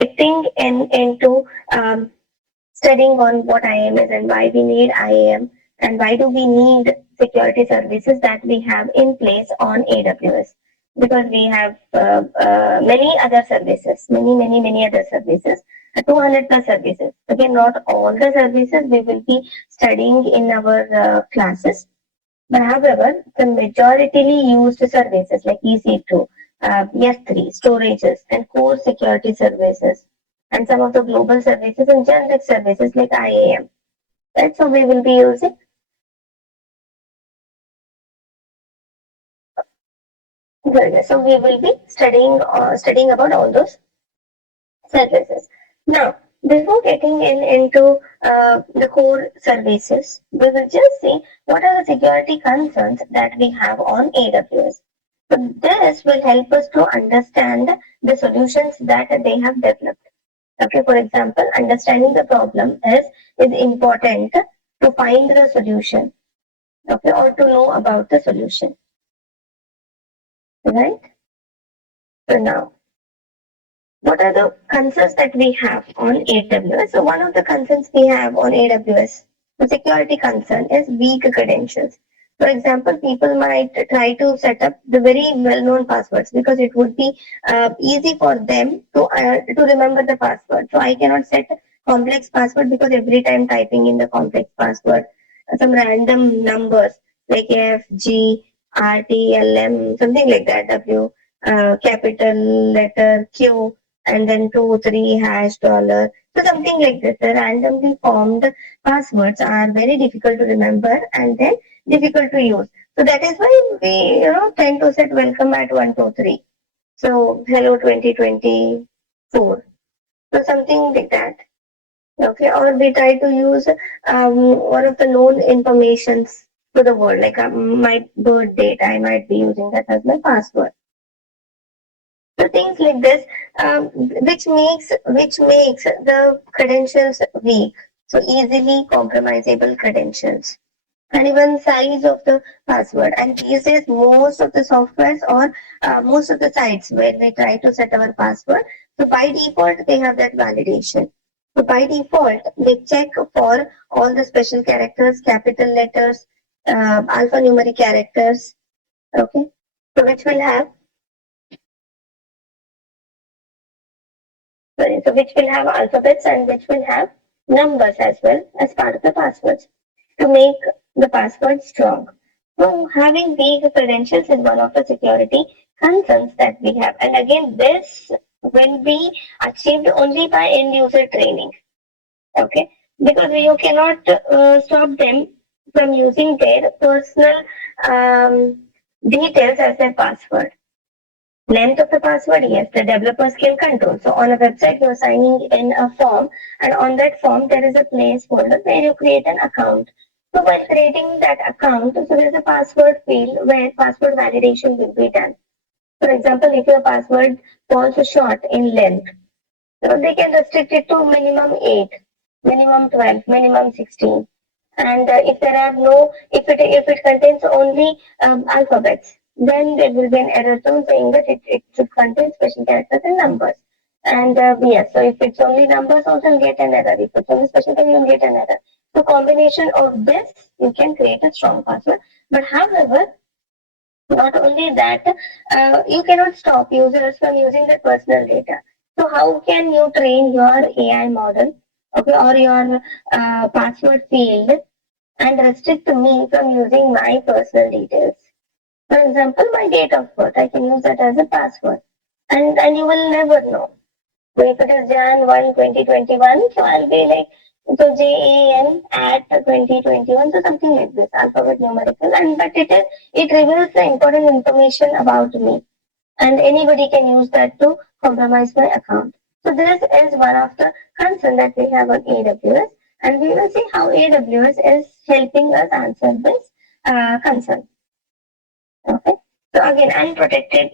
getting into studying on what IAM is and why we need IAM and why do we need security services that we have in place on AWS. Because we have many other services, many other services, 200 plus services. Again, not all the services we will be studying in our classes, but however, the majoritarily used services like EC2, S3, storages, and core security services, and some of the global services and generic services like IAM. Right? So we will be using. So we will be studying about all those services. Now, before getting into the core services, we will just see what are the security concerns that we have on AWS. So this will help us to understand the solutions that they have developed. Okay, for example, understanding the problem is important to find the solution. Okay, or to know about the solution. Right? So now, what are the concerns that we have on AWS? So one of the concerns we have on AWS, the security concern is weak credentials. For example, people might try to set up the very well-known passwords because it would be easy for them to remember the password. So I cannot set complex password because every time typing in the complex password, some random numbers like F, G, R, T, L, M, something like that, W, capital letter Q, and then 2, 3 hash dollar. So something like this. The randomly formed passwords are very difficult to remember and then difficult to use. So that is why we tend to set welcome at 1, 2, 3. So hello 2024. So something like that. Okay, or we try to use one of the known informations to the world, like my birth date. I might be using that as my password. So things like this, which makes the credentials weak, so easily compromisable credentials, and even size of the password. And these days, most of the softwares or most of the sites where we try to set our password, so by default they have that validation. So by default, they check for all the special characters, capital letters, alphanumeric characters. Okay, so which will have so which will have alphabets and which will have numbers as well as part of the passwords to make the password strong. So having weak credentials is one of the security concerns that we have. And again, this will be achieved only by end user training. Okay, because you cannot stop them from using their personal um, details as their password. Length of the password, yes, the developers can control. So on a website, you're signing in a form, and on that form, there is a place folder where you create an account. So while creating that account, so there is a password field where password validation will be done. For example, if your password falls short in length, so they can restrict it to minimum 8, minimum 12, minimum 16. And if it contains only alphabets, then there will be an error tone saying that it should contain special characters and numbers. And yes, so if it's only numbers, also you'll get an error. If it's only special characters, you'll get an error. So combination of this, you can create a strong password. But however, not only that, you cannot stop users from using their personal data. So how can you train your AI model, okay, or your password field and restrict me from using my personal details? For example, my date of birth, I can use that as a password, and you will never know. So if it is Jan 1, 2021, so I'll be like, so JAN at 2021, so something like this, alphabet numerical, and but it reveals the important information about me, and anybody can use that to compromise my account. So this is one of the concern that we have on AWS, and we will see how AWS is helping us answer this concern. Okay. So again, unprotected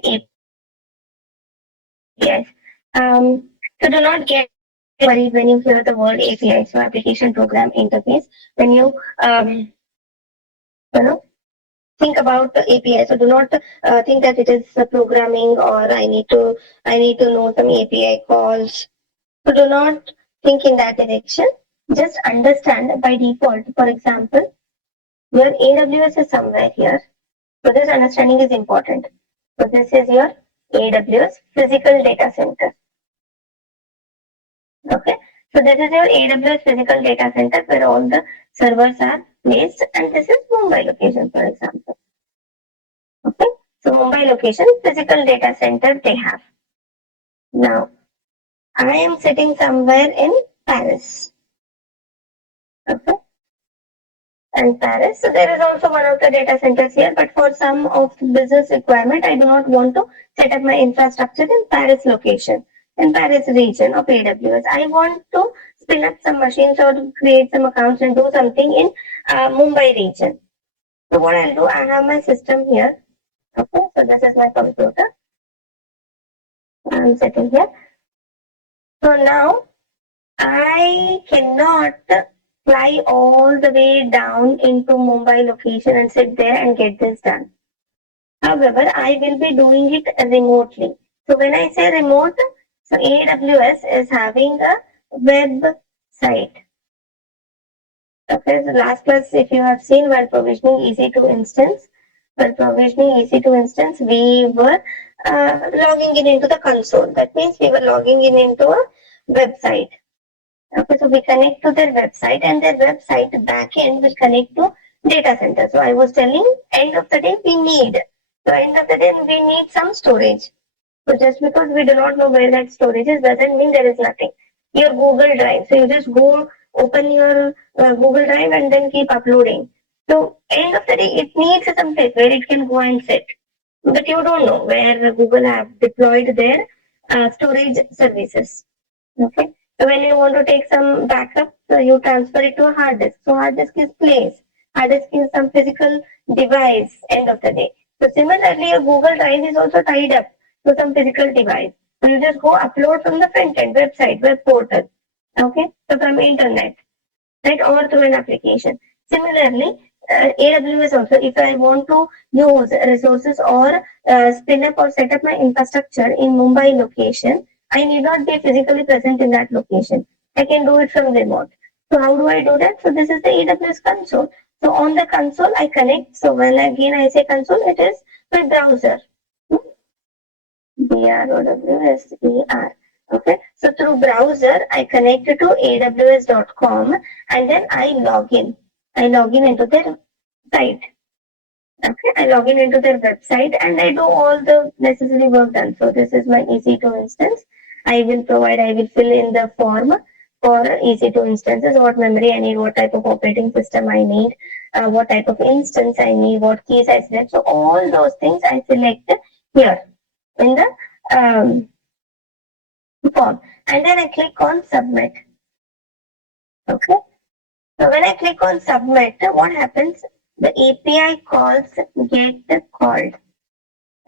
APIs. So do not get worried when you hear the word API, so application program interface. When you know think about the API, so do not think that it is programming or I need to know some API calls. So do not think in that direction. Just understand by default. For example, your AWS is somewhere here. So this understanding is important. So this is your AWS physical data center. Okay. So this is your AWS physical data center where all the servers are placed, and this is Mumbai location, for example. Okay. So Mumbai location, physical data center they have. Now, I am sitting somewhere in Paris. Okay. And Paris. So there is also one of the data centers here, but for some of the business requirement, I do not want to set up my infrastructure in Paris location, in Paris region of AWS. I want to spin up some machines or create some accounts and do something in Mumbai region. So what I'll do, I have my system here. Okay, so this is my computer. I'm sitting here. So now I cannot fly all the way down into Mumbai location and sit there and get this done. However, I will be doing it remotely. So when I say remote, so AWS is having a website. Okay, so last class, if you have seen while provisioning EC2 instance, we were logging in into the console. That means we were logging in into a website. Okay, so we connect to their website, and their website backend will connect to data center. So I was telling, end of the day we need. So end of the day we need some storage. So just because we do not know where that storage is doesn't mean there is nothing. Your Google Drive. So you just go open your Google Drive and then keep uploading. So end of the day it needs some place where it can go and sit. But you don't know where Google have deployed their storage services. Okay. So when you want to take some backup, so you transfer it to a hard disk. So hard disk is place. Hard disk is some physical device, end of the day. So similarly, a Google Drive is also tied up to some physical device. So you just go upload from the front end, website, web portal. Okay. So from internet, right, or through an application. Similarly, AWS also, if I want to use resources or spin up or set up my infrastructure in Mumbai location, I need not be physically present in that location. I can do it from remote. So how do I do that? So this is the AWS console. So on the console, I connect. So when again I say console, it is my browser. BROWSER. Okay. So through browser, I connect to aws.com and then I log in. I log in into their site. Okay, I log in into their website and I do all the necessary work done. So this is my EC2 instance. I will fill in the form for EC2 instances, what memory I need, what type of operating system I need, what type of instance I need, what keys I select. So all those things I select here in the form. And then I click on submit. Okay. So when I click on submit, what happens? The API calls get called.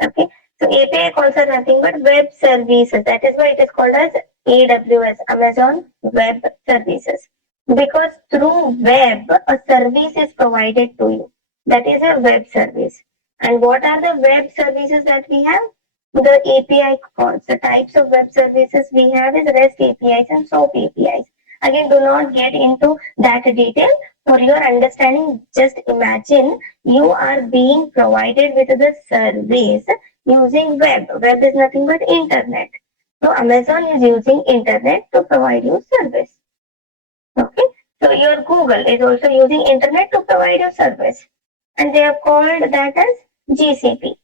Okay. So API calls are nothing but web services. That is why it is called as AWS, Amazon Web Services. Because through web, a service is provided to you. That is a web service. And what are the web services that we have? The API calls. The types of web services we have is REST APIs and SOAP APIs. Again, do not get into that detail. For your understanding, just imagine you are being provided with the service using web. Web is nothing but internet. So Amazon is using internet to provide you service. Okay. So your Google is also using internet to provide you service. And they have called that as GCP.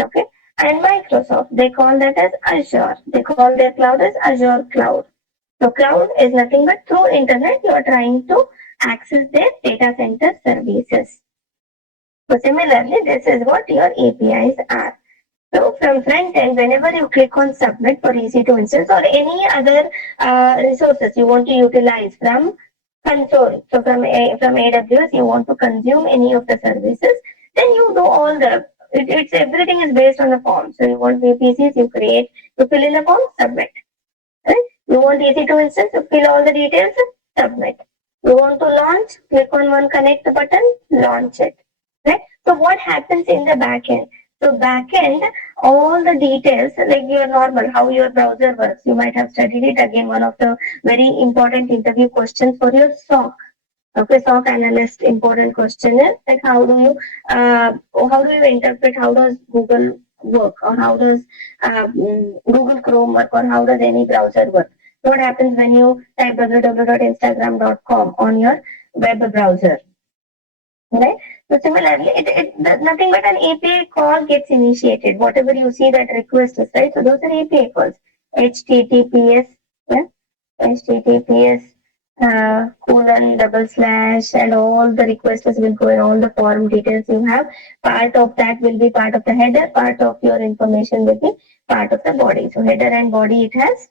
Okay. And Microsoft, they call that as Azure. They call their cloud as Azure Cloud. So cloud is nothing but through internet you are trying to access their data center services. So similarly, this is what your APIs are. So from front end, whenever you click on submit for EC2 instance or any other resources you want to utilize from console, so from AWS you want to consume any of the services, then you do all the, it's everything is based on the form. So you want VPCs, you fill in the form, submit. Right? You want EC2 instance, you fill all the details, submit. You want to launch, click on one connect button, launch it. Right? So what happens in the backend? So backend, all the details, like your normal, how your browser works. You might have studied it again, one of the very important interview questions for your SOC. Okay, SOC analyst important question is that how do you interpret, how does Google work, or how does Google Chrome work, or how does any browser work? What happens when you type www.instagram.com on your web browser? Right? So similarly, nothing but an API call gets initiated. Whatever you see that request is, right? So those are API calls. HTTPS, yeah? HTTPS colon double slash, and all the requests will go in, all the form details you have. Part of that will be part of the header, part of your information will be part of the body. So header and body it has,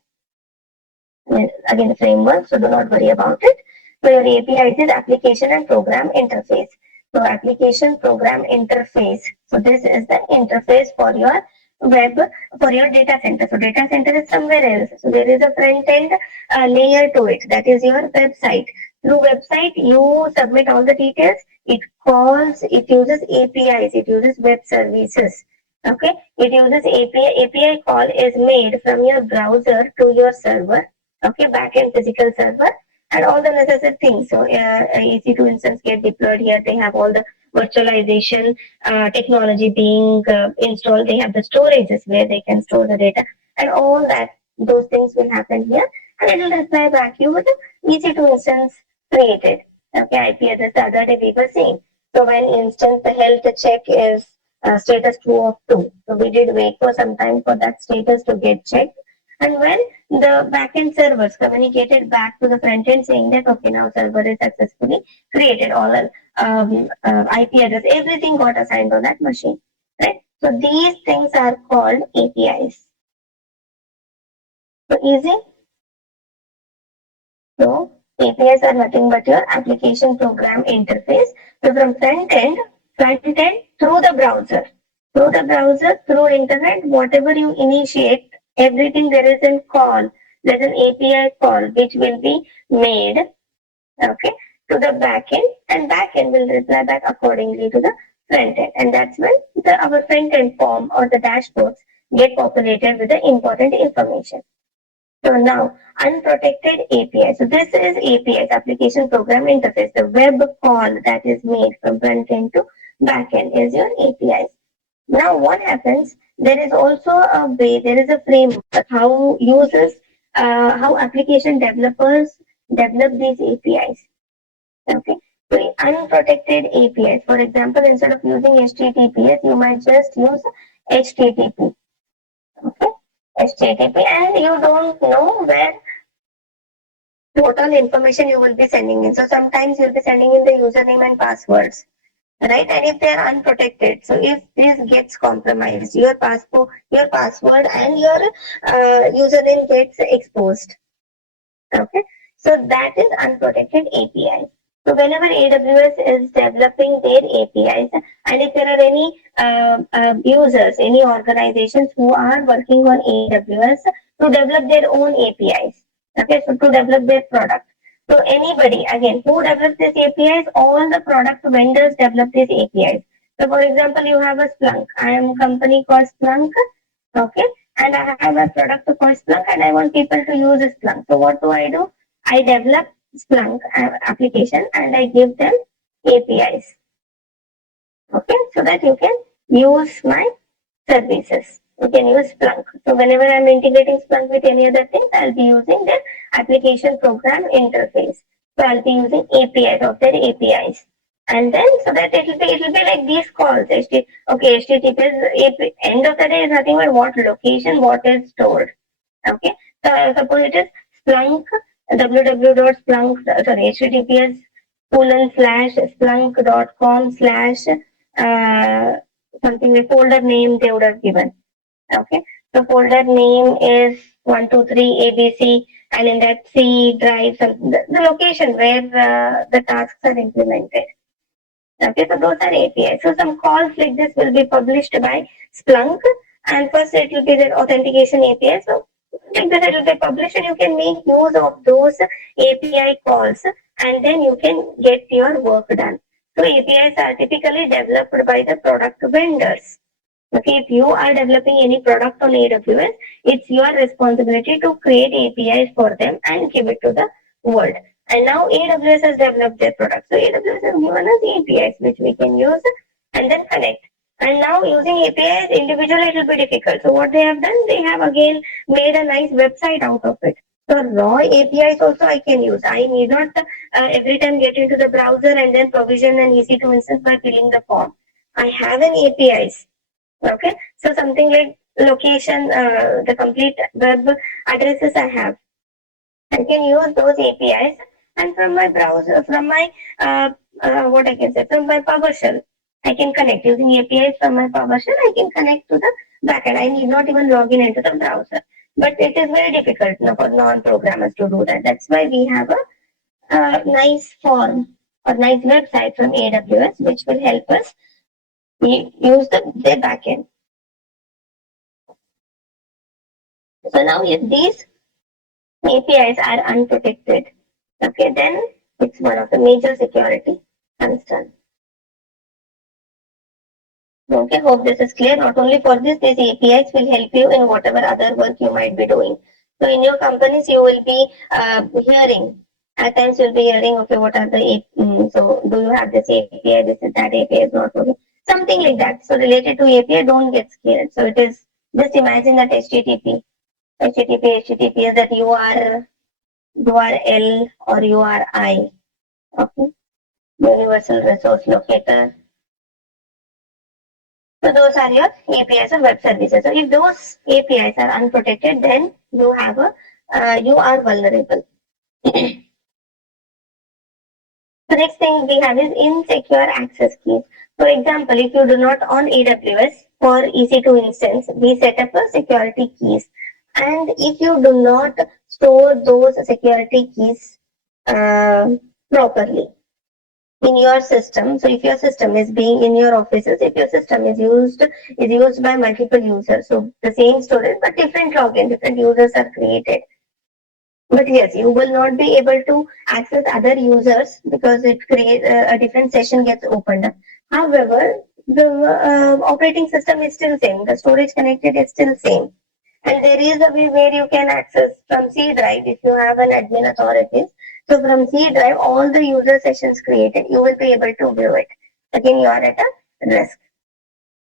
again, framework, so do not worry about it. So your API is application and program interface. So application program interface. So this is the interface for your web, for your data center. So data center is somewhere else. So there is a front end layer to it. That is your website. Through website, you submit all the details. It calls, it uses APIs, it uses web services. Okay, it uses API. API call is made from your browser to your server. Okay, backend physical server, and all the necessary things. So EC2 instance get deployed here. They have all the virtualization technology being installed. They have the storages where they can store the data, and all that. Those things will happen here, and it will reply back you with the EC2 instance created. Okay, IP address the other day we were seeing. So when instance the health check is status 2 of 2. So we did wait for some time for that status to get checked. And when the backend servers communicated back to the front end saying that, okay, now server is successfully created, all IP address, everything got assigned on that machine, right? So these things are called APIs. So easy. So APIs are nothing but your application program interface. So from front end through the browser, through internet, whatever you initiate, everything there is a call. There's an API call which will be made, okay, to the backend, and backend will reply back accordingly to the front end, and that's when our front end form or the dashboards get populated with the important information. So now, unprotected API. So this is APIs, application program interface. The web call that is made from front end to back end is your APIs. Now, what happens? There is also a way, there is a framework how users, how application developers develop these APIs. Okay. So unprotected APIs. For example, instead of using HTTPS, you might just use HTTP. Okay. HTTP, and you don't know where total information you will be sending in. So sometimes you'll be sending in the username and passwords, right? And if they are unprotected, so if this gets compromised, your password and your username gets exposed. Okay, so that is unprotected API. So whenever AWS is developing their APIs, and if there are any users, any organizations who are working on AWS to develop their own APIs, okay, so to develop their product. So anybody, again, who develops these APIs, all the product vendors develop these APIs. So for example, you have a Splunk. I am a company called Splunk, okay, and I have a product called Splunk, and I want people to use Splunk. So what do? I develop Splunk application and I give them APIs. Okay, so that you can use my services. You can use Splunk. So whenever I'm integrating Splunk with any other things, I'll be using their application program interface. So I'll be using APIs of their APIs. And then so that it'll be like these calls. HTTP end of the day is nothing but what location, what is stored. Okay. So suppose it is Splunk www.splunk https /splunk.com/ something like folder name they would have given. Okay, so folder name is 123 ABC, and in that C drive, the location where the tasks are implemented. Okay, so those are APIs. So some calls like this will be published by Splunk, and first it will be the authentication API. So like this, it will be published, and you can make use of those API calls, and then you can get your work done. So APIs are typically developed by the product vendors. Okay, if you are developing any product on AWS, it's your responsibility to create APIs for them and give it to the world. And now AWS has developed their product. So AWS has given us APIs which we can use and then connect. And now using APIs individually it will be difficult. So what they have done, they have again made a nice website out of it. So raw APIs also I can use. I need not every time get into the browser and then provision an EC2 instance by filling the form. I have an APIs. Okay, so something like location, the complete web addresses I have. I can use those APIs and from my browser, from my what I can say, from my PowerShell, I can connect using APIs from my PowerShell. I can connect to the backend. I need not even log in into the browser. But it is very difficult for non-programmers to do that. That's why we have a nice form or nice website from AWS, which will help us use the backend. So now if these APIs are unprotected, okay, then it's one of the major security concerns. Okay, hope this is clear. Not only for this, these APIs will help you in whatever other work you might be doing. So in your companies, you will be hearing. At times, you'll be hearing, okay, what are the so do you have this API? This is that API is not working. Something like that. So related to API, don't get scared. So it is just imagine that HTTP is that URL or URI. Okay, universal resource locator. So those are your APIs or web services. So if those APIs are unprotected, then you have you are vulnerable. The next thing we have is insecure access keys. For example, if you do not on AWS for EC2 instance, we set up a security keys. And if you do not store those security keys properly, in your system. So if your system is being in your offices, if your system is used by multiple users, so the same storage but different login, different users are created. But yes, you will not be able to access other users because it creates a different session gets opened up. However, the operating system is still same. The storage connected is still same. And there is a way where you can access from C drive if you have an admin authorities. So from C drive, all the user sessions created, you will be able to view it. Again, you are at a risk.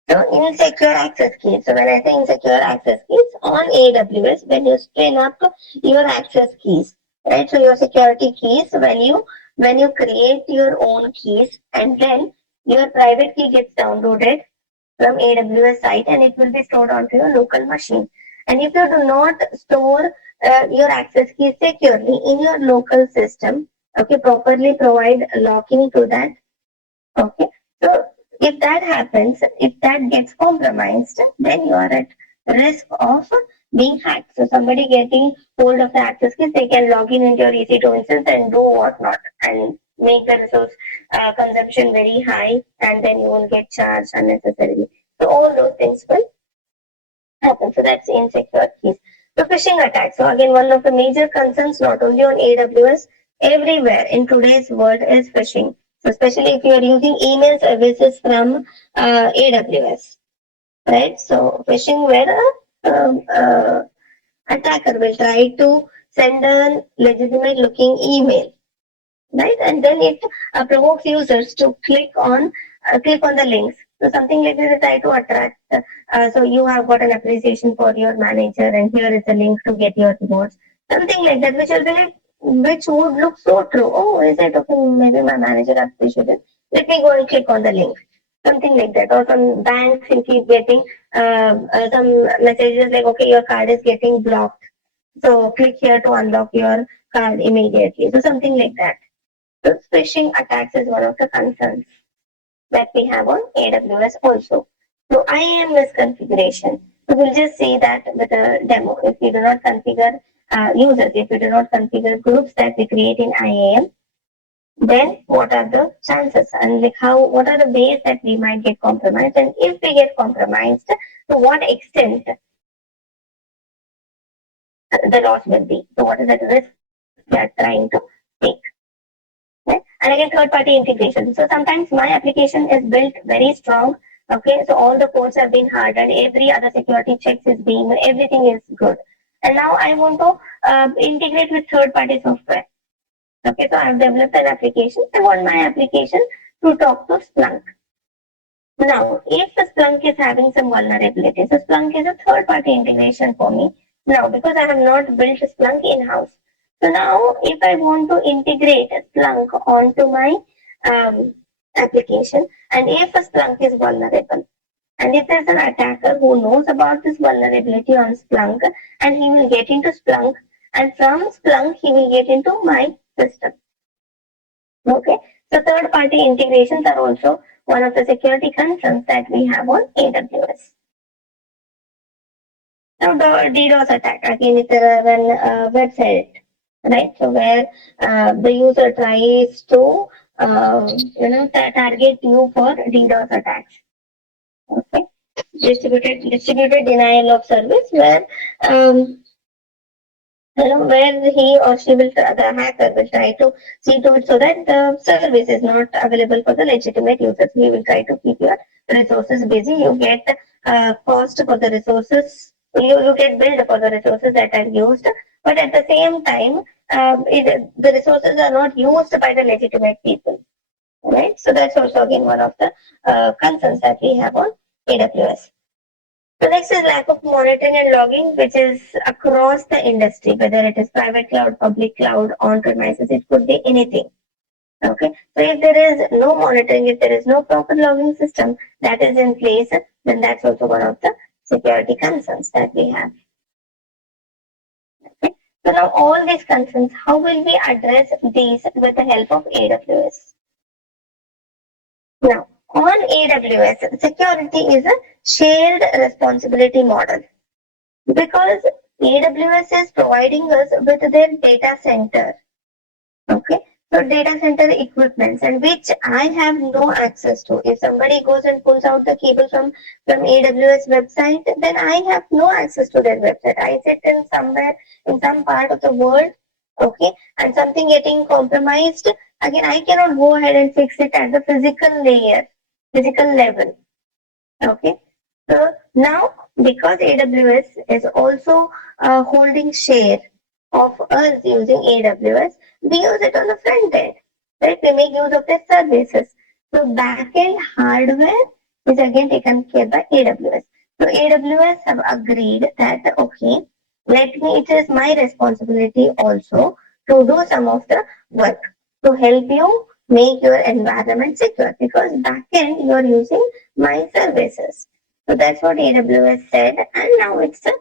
So insecure access keys. So when I say insecure access keys on AWS, when you spin up your access keys, right? So your security keys, when you create your own keys and then your private key gets downloaded from AWS site and it will be stored onto your local machine. And if you do not store your access keys securely in your local system, okay, properly provide locking to that, okay. So if that happens, if that gets compromised, then you are at risk of being hacked. So somebody getting hold of the access keys, they can log in into your EC2 instance and do whatnot and make the resource consumption very high, and then you will get charged unnecessarily. So all those things will happen. So that's insecure keys. So phishing attacks. So again, one of the major concerns not only on AWS, everywhere in today's world is phishing. So especially if you are using email services from AWS, right? So phishing where attacker will try to send a legitimate looking email, right? And then it provokes users to click on the links. So something like this is try to attract. So you have got an appreciation for your manager, and here is a link to get your rewards. Something like that, which will be like, which would look so true. Oh, is it okay? Maybe my manager appreciated. Let me go and click on the link. Something like that. Or some banks you keep getting some messages like, okay, your card is getting blocked. So click here to unlock your card immediately. So something like that. So phishing attacks is one of the concerns that we have on AWS also. So IAM misconfiguration. So we'll just say that with a demo. If we do not configure users, if we do not configure groups that we create in IAM, then what are the chances and like what are the ways that we might get compromised, and if we get compromised, to what extent the loss will be. So what is the risk we are trying to take? Right? And again, third party integration. So sometimes my application is built very strong Okay, so all the codes have been hardened, every other security checks is being, everything is good. And now I want to integrate with third-party software. Okay, so I've developed an application. I want my application to talk to Splunk. Now, if the Splunk is having some vulnerabilities, so Splunk is a third-party integration for me. Now, because I have not built Splunk in-house. So now, if I want to integrate Splunk onto my application, and if a Splunk is vulnerable, and if there's an attacker who knows about this vulnerability on Splunk, and he will get into Splunk, and from Splunk, he will get into my system. Okay, so third-party integrations are also one of the security concerns that we have on AWS. Now, the DDoS attack again is an website, right? So where the user tries to target you for DDoS attacks. Okay, distributed denial of service, where where he or she will, the hacker will try to see to it so that the service is not available for the legitimate users. He will try to keep your resources busy. You get cost for the resources. You get billed for the resources that are used, but at the same time, the resources are not used by the legitimate people. Right. So that's also again one of the concerns that we have on AWS. The next is lack of monitoring and logging, which is across the industry, whether it is private cloud, public cloud, on-premises, it could be anything. Okay, so if there is no monitoring, if there is no proper logging system that is in place, then that's also one of the security concerns that we have. Okay. So now all these concerns, how will we address these with the help of AWS? Now, on AWS, security is a shared responsibility model, because AWS is providing us with their data center. Okay, so data center equipments, and which I have no access to. If somebody goes and pulls out the cable from AWS website, then I have no access to their website. I sit in somewhere in some part of the world, okay, and something getting compromised. Again, I cannot go ahead and fix it at the physical layer, physical level. Okay, so now because AWS is also holding share of us using AWS, we use it on the front end, right? We make use of their services. So backend hardware is again taken care by AWS. So AWS have agreed that okay, it is my responsibility also to do some of the work to help you make your environment secure, because backend you are using my services. So that's what AWS said, and now it's a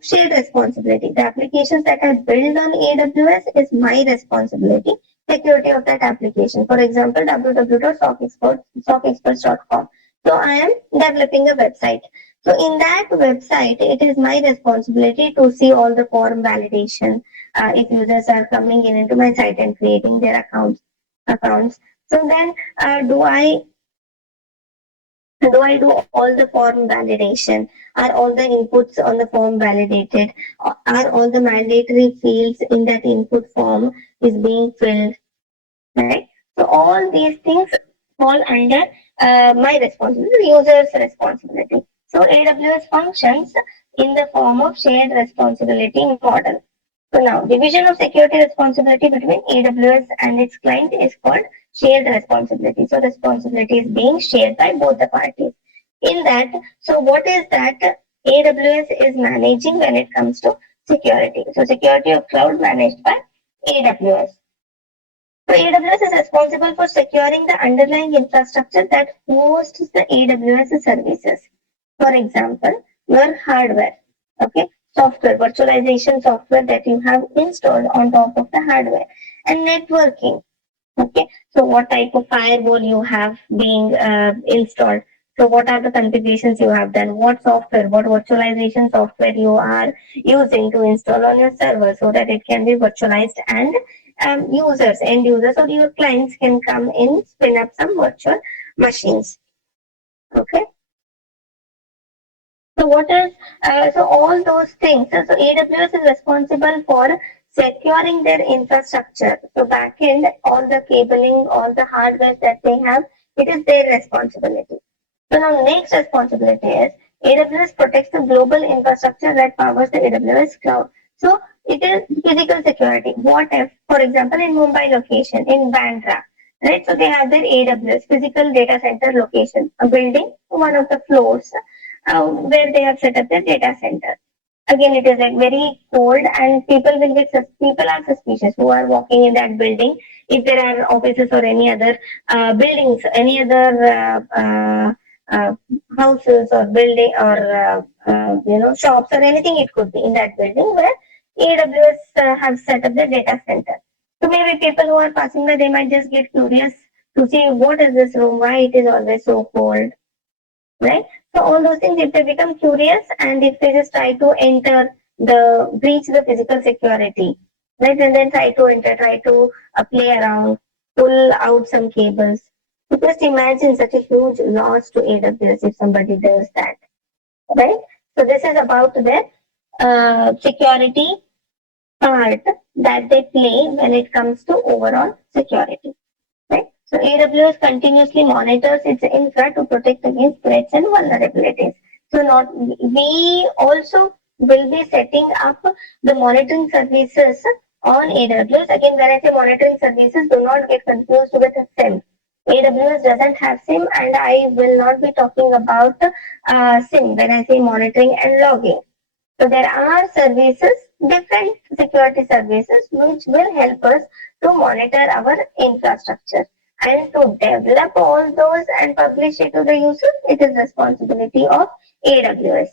shared responsibility. The applications that are built on AWS is my responsibility. Security of that application. For example, www.sockexperts.com. So I am developing a website. So in that website, it is my responsibility to see all the form validation. If users are coming in into my site and creating their accounts. So then, do I do all the form validation? Are all the inputs on the form validated? Are all the mandatory fields in that input form is being filled? Right? So all these things fall under my responsibility, the user's responsibility. So AWS functions in the form of shared responsibility model. So now, division of security responsibility between AWS and its client is called shared responsibility. So responsibility is being shared by both the parties. In that, so what is that AWS is managing when it comes to security? So security of cloud managed by AWS. So AWS is responsible for securing the underlying infrastructure that hosts the AWS services. For example, your hardware, okay, software, virtualization software that you have installed on top of the hardware, and networking. Okay, so what type of firewall you have being installed? So what are the configurations you have done? What software, what virtualization software you are using to install on your server so that it can be virtualized, and end users or your clients can come in, spin up some virtual machines. Okay. So what is so all those things? So AWS is responsible for securing their infrastructure. So backend, all the cabling, all the hardware that they have, it is their responsibility. So now next responsibility is AWS protects the global infrastructure that powers the AWS cloud. So it is physical security. What if, for example, in Mumbai location, in Bandra, right? So they have their AWS physical data center location, a building, one of the floors where they have set up their data center. Again, it is like very cold, and people are suspicious who are walking in that building. If there are offices or any other buildings, any other uh, houses or building or shops or anything, it could be in that building where AWS have set up the data center. So maybe people who are passing by, they might just get curious to see what is this room, why it is always so cold, right? So all those things, if they become curious and if they just try to enter breach the physical security, right, and then try to play around, pull out some cables. So just imagine such a huge loss to AWS if somebody does that, right? So this is about the security part that they play when it comes to overall security. Right? So AWS continuously monitors its infra to protect against threats and vulnerabilities. So not we also will be setting up the monitoring services on AWS. Again, when I say monitoring services, do not get confused with SIM. AWS doesn't have SIM, and I will not be talking about SIM when I say monitoring and logging. So there are services, different security services, which will help us to monitor our infrastructure. And to develop all those and publish it to the users, it is responsibility of AWS.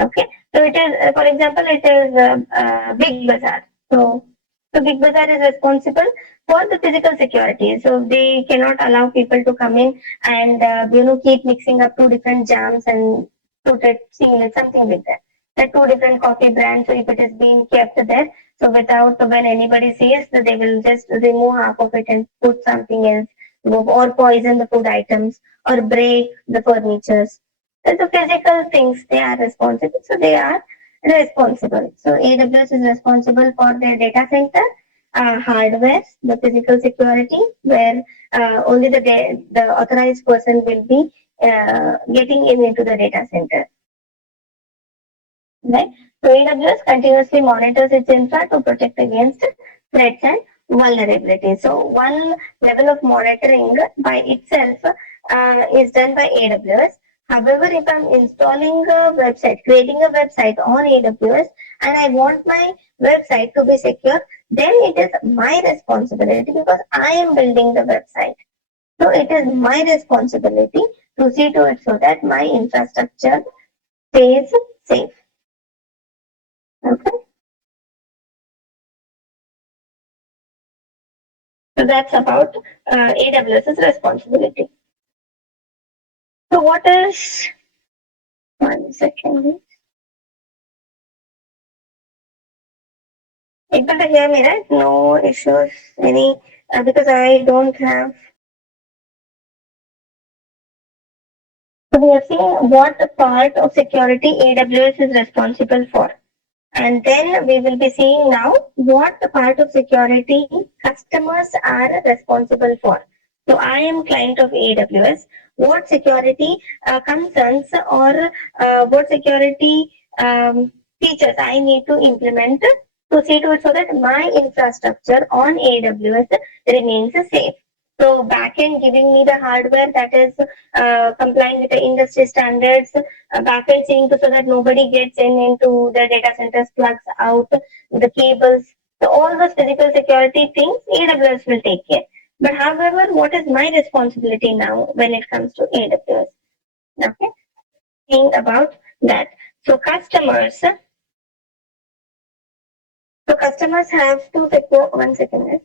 Okay, so it is, for example, it is Big Bazaar. So Big Bazaar is responsible for the physical security. So they cannot allow people to come in and keep mixing up two different jams and put it, seal it, something like that. The two different coffee brands. So if it is being kept there, so without when anybody sees, they will just remove half of it and put something else, or poison the food items, or break the furnitures. So the physical things they are responsible. So they are responsible. So AWS is responsible for their data center, hardware, the physical security, where only the authorized person will be getting into the data center. Right? So AWS continuously monitors its infra to protect against threats and vulnerabilities. So one level of monitoring by itself is done by AWS. However, if I'm installing a website, creating a website on AWS, and I want my website to be secure, then it is my responsibility because I am building the website. So it is my responsibility to see to it so that my infrastructure stays safe. Okay. So that's about AWS's responsibility. So what is, one second, able to hear me, right? No issues, any, because I don't have. So we are seeing what part of security AWS is responsible for. And then we will be seeing now what part of security customers are responsible for. So I am client of AWS. What security concerns or what security features I need to implement to see to it so that my infrastructure on AWS remains safe. So backend giving me the hardware that is complying with the industry standards, backend seeing to so that nobody gets into the data centers, plugs out the cables. So all those physical security things AWS will take care. But however, what is my responsibility now when it comes to AWS? Okay, think about that. So customers have to secure, one second.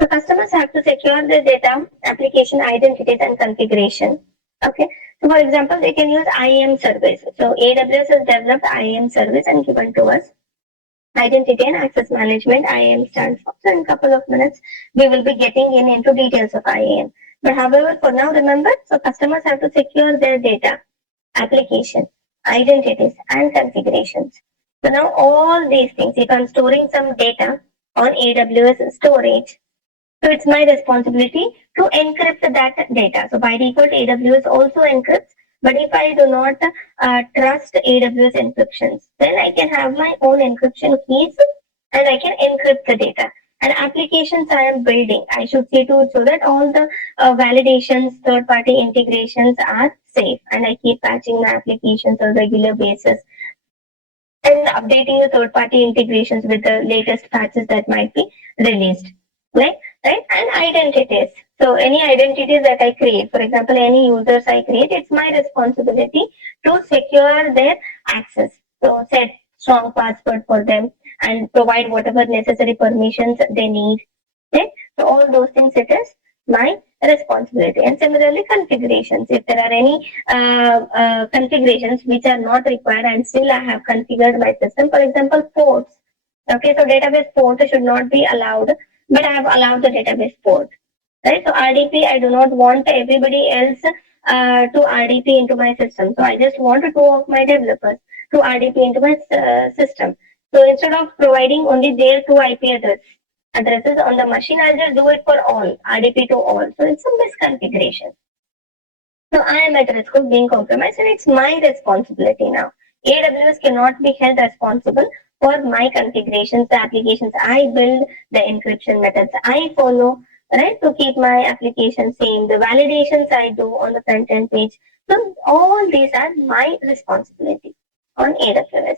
So customers have to secure their data, application identities, and configuration. Okay. So for example, they can use IAM service. So AWS has developed IAM service and given to us. Identity and access management, IAM stands for. So in a couple of minutes, we will be getting into details of IAM. But however, for now, remember, so customers have to secure their data, application, identities, and configurations. So now all these things, if I'm storing some data on AWS storage, so it's my responsibility to encrypt that data. So by default, AWS also encrypts. But if I do not trust AWS encryptions, then I can have my own encryption keys and I can encrypt the data. And applications I am building, I should say to so that all the validations, third-party integrations are safe, and I keep patching my applications on a regular basis and updating the third party integrations with the latest patches that might be released. Right? Right? And identities. So any identities that I create, for example, any users I create, it's my responsibility to secure their access. So set strong password for them and provide whatever necessary permissions they need. Okay? So all those things it is my responsibility. And similarly, configurations. If there are any configurations which are not required and still I have configured my system, for example, ports. Okay, so database port should not be allowed, but I have allowed the database port. Right, so RDP, I do not want everybody else to RDP into my system. So I just want two of my developers to RDP into my system. So instead of providing only their two IP addresses on the machine, I'll just do it for all, RDP to all. So it's a misconfiguration. So I am at risk of being compromised, and it's my responsibility now. AWS cannot be held responsible for my configurations, the applications I build, the encryption methods I follow, right, to keep my application same, the validations I do on the front end page. So all these are my responsibility on AWS.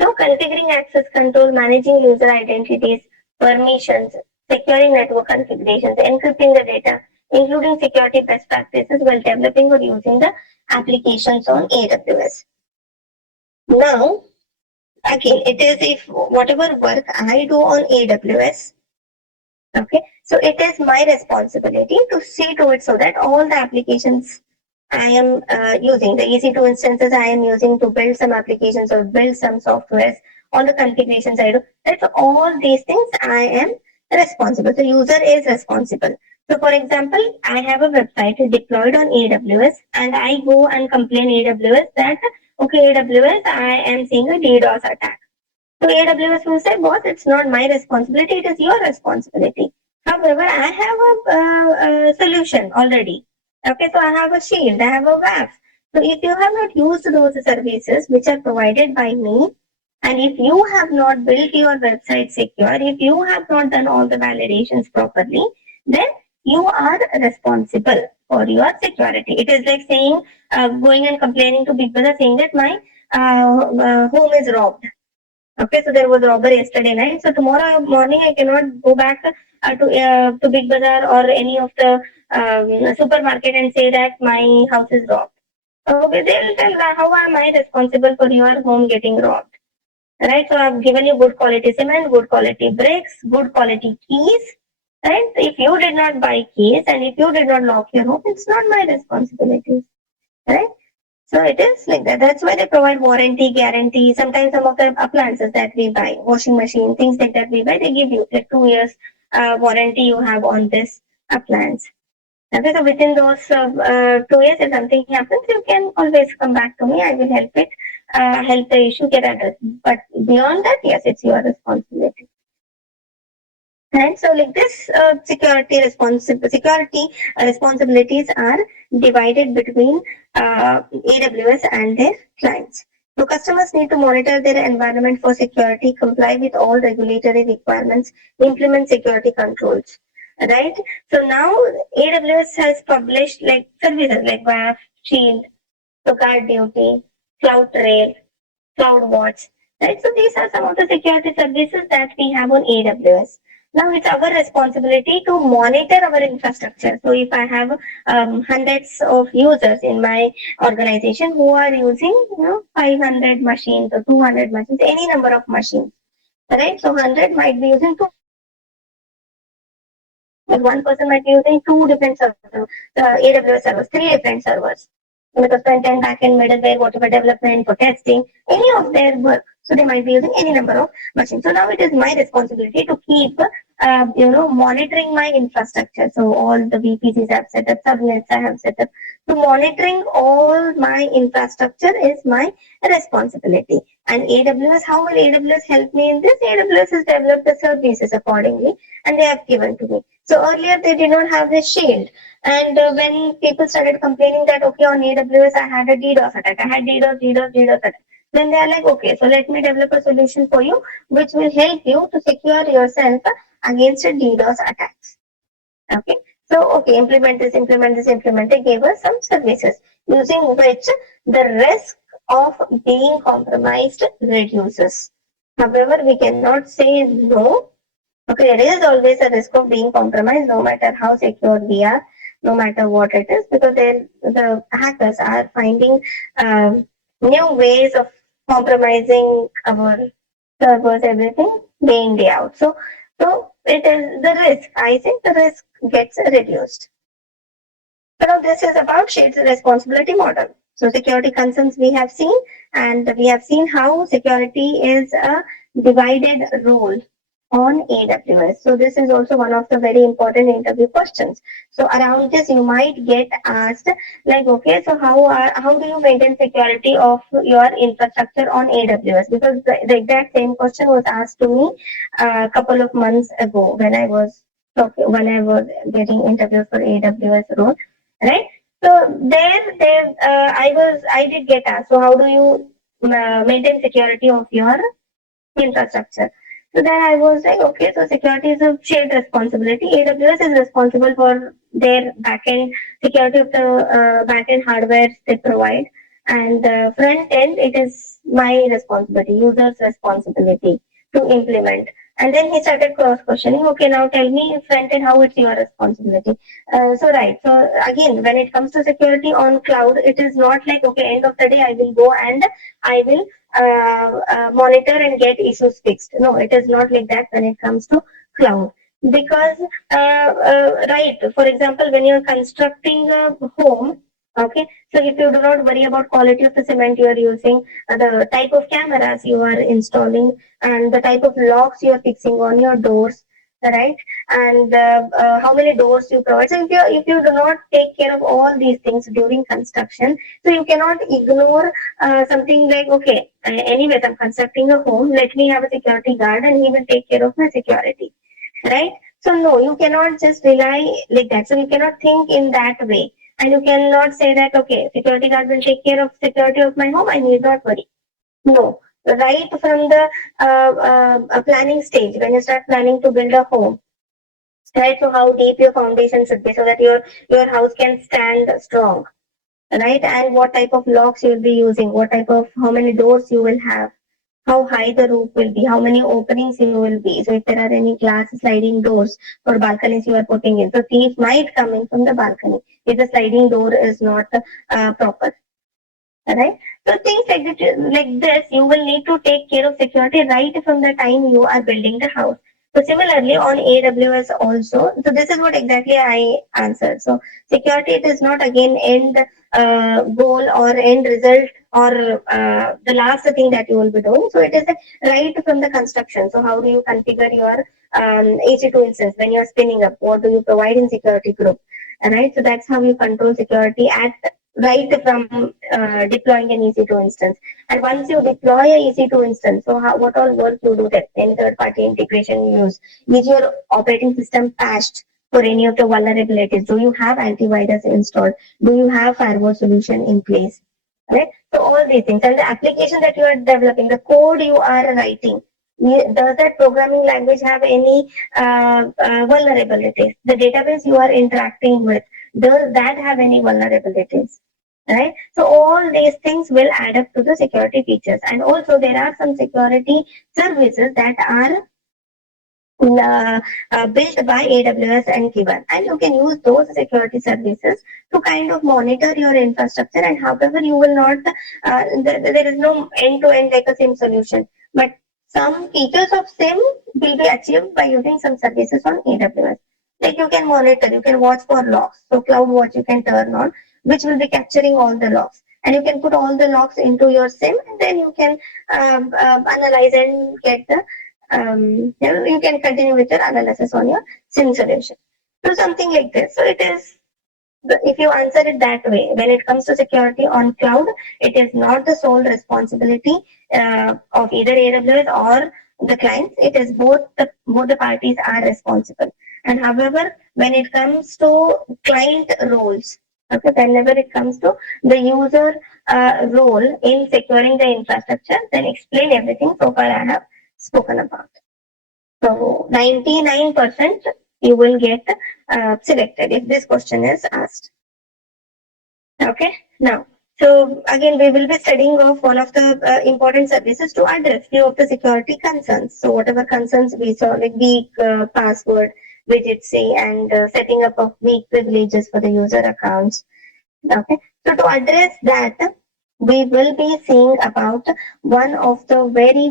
So configuring access control, managing user identities, permissions, securing network configurations, encrypting the data, including security best practices while developing or using the applications on AWS. Now, again, it is if whatever work I do on AWS, okay, so it is my responsibility to see to it so that all the applications I am using, the EC2 instances I am using to build some applications or build some softwares, all the configurations I do, that for all these things I am responsible. The user is responsible. So for example, I have a website deployed on AWS and I go and complain AWS that, okay, AWS, I am seeing a DDoS attack. So AWS will say, boss, it's not my responsibility, it is your responsibility. However, I have a solution already. Okay, so I have a shield, I have a WAF. So if you have not used those services which are provided by me, and if you have not built your website secure, if you have not done all the validations properly, then you are responsible for your security. It is like saying, going and complaining to Big Brother saying that my home is robbed. Okay, so there was a robbery yesterday night. So tomorrow morning I cannot go back to Big Bazaar or any of the supermarket and say that my house is robbed. Okay, they'll tell how am I responsible for your home getting robbed? Right. So I've given you good quality cement, good quality bricks, good quality keys. Right. So if you did not buy keys and if you did not lock your home, it's not my responsibility. Right. So it is like that. That's why they provide warranty, guarantee. Sometimes some of the appliances that we buy, washing machine, things like that we buy, they give you like 2 years warranty you have on this appliance. Okay, so within those 2 years, if something happens, you can always come back to me. I will help the issue get addressed. But beyond that, yes, it's your responsibility. Right. So like this, security responsibilities are divided between AWS and their clients. So customers need to monitor their environment for security, comply with all regulatory requirements, implement security controls. Right. So now AWS has published like services like WAF, Shield, so Guard Duty, CloudTrail, CloudWatch. Right. So these are some of the security services that we have on AWS. Now it's our responsibility to monitor our infrastructure. So if I have hundreds of users in my organization who are using 500 machines or 200 machines, any number of machines, right? So 100 might be using two. One person might be using two different servers, AWS servers, three different servers. Because front end, back end, middleware, whatever development for testing, any of their work. So they might be using any number of machines. So now it is my responsibility to keep, monitoring my infrastructure. So all the VPCs I have set up, subnets I have set up. So monitoring all my infrastructure is my responsibility. And AWS, how will AWS help me in this? AWS has developed the services accordingly and they have given to me. So earlier they did not have this shield. And when people started complaining that, okay, on AWS I had a DDoS attack, I had DDoS attack. Then they are like, okay, so let me develop a solution for you which will help you to secure yourself against a DDoS attacks. Okay. So, okay, implement. They gave us some services using which the risk of being compromised reduces. However, we cannot say no. Okay, there is always a risk of being compromised, no matter how secure we are, no matter what it is, because the hackers are finding new ways of compromising our servers, everything day in day out. So it is the risk. I think the risk gets reduced. So now this is about shared responsibility model. So security concerns we have seen, and we have seen how security is a divided role on AWS. So this is also one of the very important interview questions. So around this, you might get asked like, okay, so how do you maintain security of your infrastructure on AWS? Because the exact same question was asked to me a couple of months ago when I was getting interviewed for AWS role, right? So I did get asked. So how do you maintain security of your infrastructure? So then I was like, okay, so security is a shared responsibility. AWS is responsible for their backend security of the backend hardware they provide, and front end it is my responsibility, user's responsibility to implement. And then he started cross questioning. Okay, now tell me front end how it's your responsibility. So right. So again, when it comes to security on cloud, it is not like okay, end of the day I will go and I will monitor and get issues fixed. No, it is not like that when it comes to cloud. Because, right, for example, when you're constructing a home, okay, so if you do not worry about quality of the cement you are using, the type of cameras you are installing, and the type of locks you are fixing on your doors, right, and how many doors you provide. So if you do not take care of all these things during construction, so you cannot ignore something like, okay, anyways, I'm constructing a home, let me have a security guard and he will take care of my security, right? So, no, you cannot just rely like that. So, you cannot think in that way. And you cannot say that, okay, security guard will take care of security of my home, I need not worry. No. Right from the planning stage, when you start planning to build a home, right? So, how deep your foundation should be so that your house can stand strong, right? And what type of locks you will be using, how many doors you will have, how high the roof will be, how many openings you will be. So if there are any glass sliding doors or balconies you are putting in, so thieves might come in from the balcony if the sliding door is not proper, right? So things like this, you will need to take care of security right from the time you are building the house. So similarly on AWS also, so this is what exactly I answered. So security, it is not again end goal or end result or the last thing that you will be doing. So it is right from the construction. So how do you configure your EC2 instance when you're spinning up? What do you provide in security group? Right. So that's how you control security at right from deploying an EC2 instance. And once you deploy a EC2 instance, so what all work you do that any third party integration you use? Is your operating system patched for any of the vulnerabilities? Do you have antivirus installed? Do you have firewall solution in place? Right? So all these things, and the application that you are developing, the code you are writing, does that programming language have any vulnerabilities? The database you are interacting with, does that have any vulnerabilities? Right? So all these things will add up to the security features. And also there are some security services that are built by AWS and given, and you can use those security services to kind of monitor your infrastructure. And however, you will not, there is no end-to-end like a SIM solution, but some features of SIM will be achieved by using some services on AWS. Like you can monitor, you can watch for logs. So Cloud Watch you can turn on, which will be capturing all the logs. And you can put all the logs into your SIM, and then you can analyze and get the you can continue with your analysis on your SIM solution. So something like this. So it is if you answer it that way, when it comes to security on cloud, it is not the sole responsibility of either AWS or the clients. It is both the parties are responsible. And however, when it comes to client roles, okay, whenever it comes to the user role in securing the infrastructure, then explain everything so far I have spoken about. So 99% you will get selected if this question is asked. Okay, now, so again, we will be studying of one of the important services to address few of the security concerns. So whatever concerns we saw, like weak password, widget C, and setting up of weak privileges for the user accounts. Okay, so to address that, we will be seeing about one of the very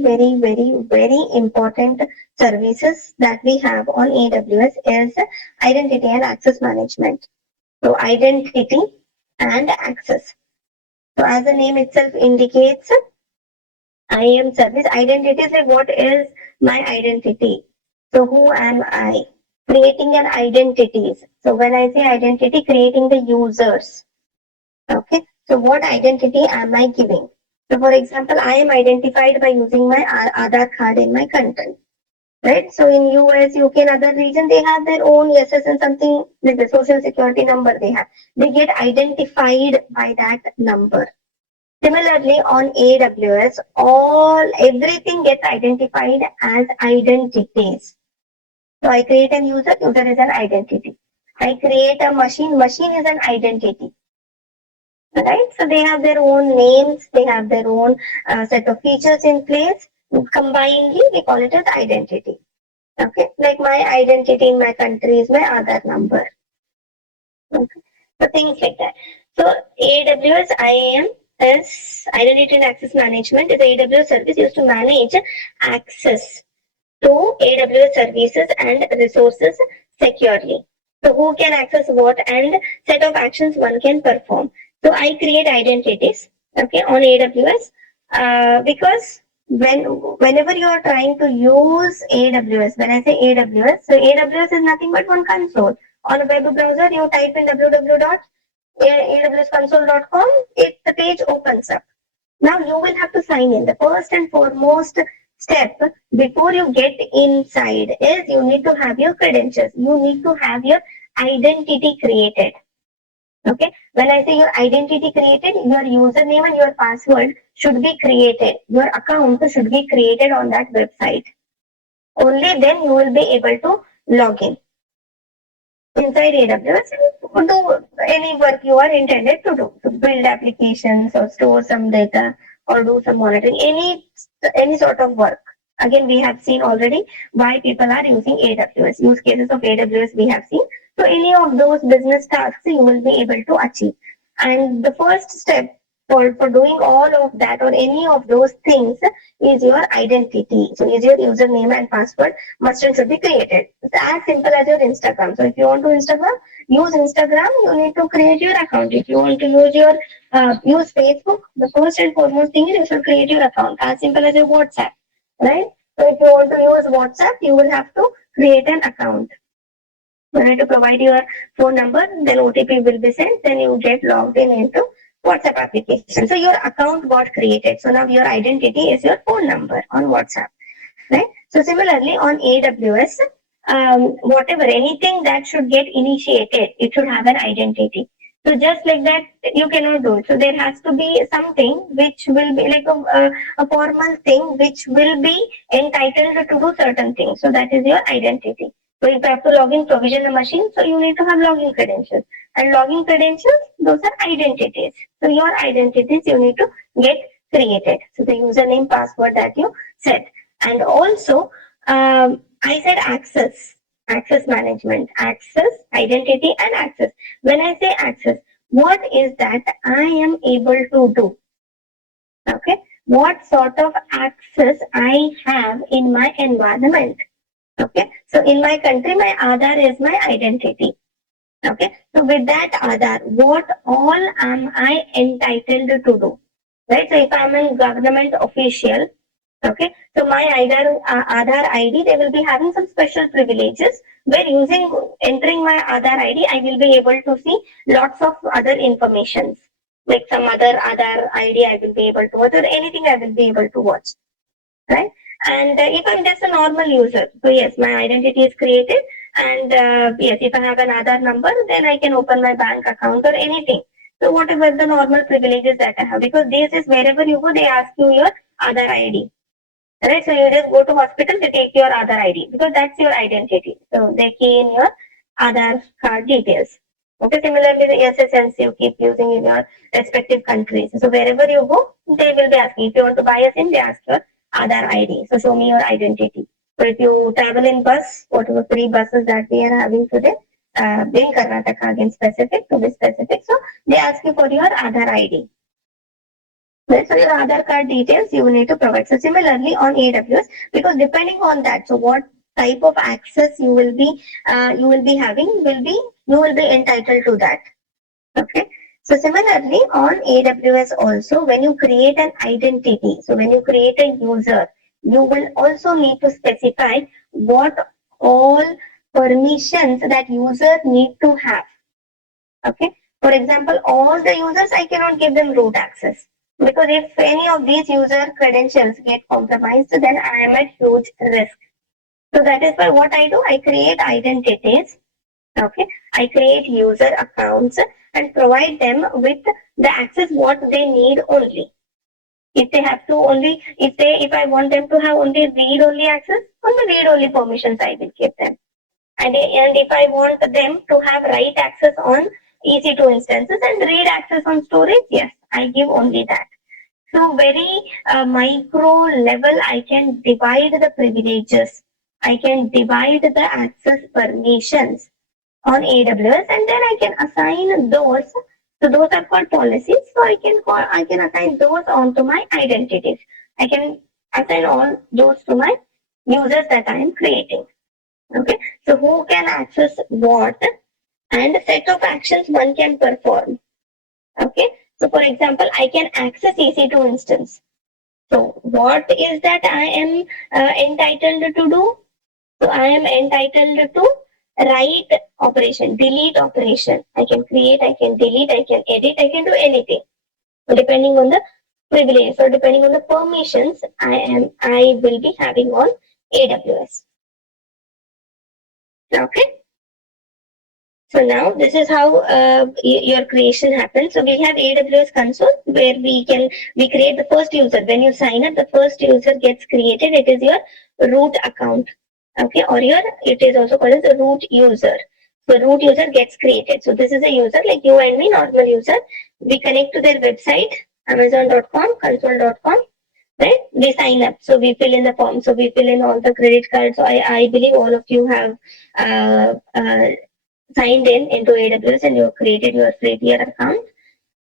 important services that we have on AWS is identity and access management. So identity and access. So as the name itself indicates, IAM service. Identity is like what is my identity? So who am I? Creating an identities. So when I say identity, creating the users. Okay. So what identity am I giving? So for example, I am identified by using my Aadhaar card in my country. Right? So in US, UK and other region, they have their own SSN something like the social security number they have. They get identified by that number. Similarly, on AWS, everything gets identified as identities. So I create a user, user is an identity. I create a machine, machine is an identity. Right? So they have their own names, they have their own set of features in place. Combinedly, we call it as identity. Okay, like my identity in my country is my Aadhaar number. Okay, so things like that. So AWS IAM is Identity and Access Management is a AWS service used to manage access to AWS services and resources securely. So who can access what and set of actions one can perform. So I create identities, okay, on AWS because whenever you are trying to use AWS, when I say AWS, so AWS is nothing but one console. On a web browser, you type in www.awsconsole.com, the page opens up. Now you will have to sign in. The first and foremost step before you get inside is you need to have your credentials. You need to have your identity created. Okay. When I say your identity created, your username and your password should be created. Your account should be created on that website. Only then you will be able to log in inside AWS and do any work you are intended to do, to build applications or store some data or do some monitoring, any sort of work. Again, we have seen already why people are using AWS. Use cases of AWS we have seen. So any of those business tasks you will be able to achieve. And the first step for doing all of that or any of those things is your identity. So is your username and password must and should be created. It's as simple as your Instagram. So if you want to use Instagram, you need to create your account. If you want to use Facebook, the first and foremost thing is you should create your account. As simple as your WhatsApp, right? So if you want to use WhatsApp, you will have to create an account. You need to provide your phone number, then OTP will be sent, then you get logged in into WhatsApp application. So your account got created. So now your identity is your phone number on WhatsApp, right? So similarly on AWS, whatever, anything that should get initiated, it should have an identity. So just like that, you cannot do it. So there has to be something which will be like a formal thing which will be entitled to do certain things. So that is your identity. So if you have to log in, provision a machine, so you need to have login credentials. And login credentials, those are identities. So your identities you need to get created. So the username, password that you set. And also, I said access management, access, identity, and access. When I say access, what is that I am able to do? Okay, what sort of access I have in my environment? Okay, so in my country, my Aadhaar is my identity. Okay, so with that Aadhaar, what all am I entitled to do? Right, so if I'm a government official, Okay, so my Aadhaar ID, they will be having some special privileges where entering my Aadhaar ID, I will be able to see lots of other informations, like some other Aadhaar ID I will be able to watch, or anything I will be able to watch, right? And if I'm just a normal user, so yes, my identity is created, and yes, if I have an Aadhaar number, then I can open my bank account or anything. So whatever the normal privileges that I have, because this is wherever you go, they ask you your Aadhaar ID. Right, so you just go to hospital, they take your Aadhaar ID because that's your identity. So they key in your Aadhaar card details. Okay, similarly the SSNs you keep using in your respective countries. So wherever you go, they will be asking. If you want to buy a SIM, they ask your Aadhaar ID. So show me your identity. So if you travel in bus, whatever free buses that we are having today, in Karnataka again specific, to be specific. So they ask you for your Aadhaar ID. Right, so your Aadhaar card details you need to provide. So similarly on AWS, because depending on that, so what type of access you will be having you will be entitled to that. Okay. So similarly on AWS also, when you create an identity, so when you create a user, you will also need to specify what all permissions that user need to have. Okay. For example, all the users, I cannot give them root access because if any of these user credentials get compromised, then I am at huge risk. So that is why what I do, I create identities. Okay. I create user accounts and provide them with the access what they need only. If they have to only, if I want them to have only read only access, only read only permissions I will give them. And if I want them to have write access on EC2 instances and read access on storage, yes, I give only that. So very micro level, I can divide the privileges. I can divide the access permissions on AWS, and then I can assign those. So those are called policies. So I can assign those onto my identities. I can assign all those to my users that I am creating. Okay, so who can access what and the set of actions one can perform. Okay, so for example, I can access EC2 instance. So what is that I am entitled to do? So I am entitled to write operation, delete operation. I can create, I can delete, I can edit, I can do anything depending on the privilege or depending on the permissions I will be having on AWS. Okay. So now this is how your creation happens. So we have AWS console where we create the first user. When you sign up, the first user gets created. It is your root account. Okay, or it is also called as a root user. So root user gets created. So this is a user like you and me, normal user. We connect to their website, amazon.com, console.com. Right? We sign up. So we fill in the form. So we fill in all the credit cards. So I believe all of you have signed in into AWS and you created your free tier account.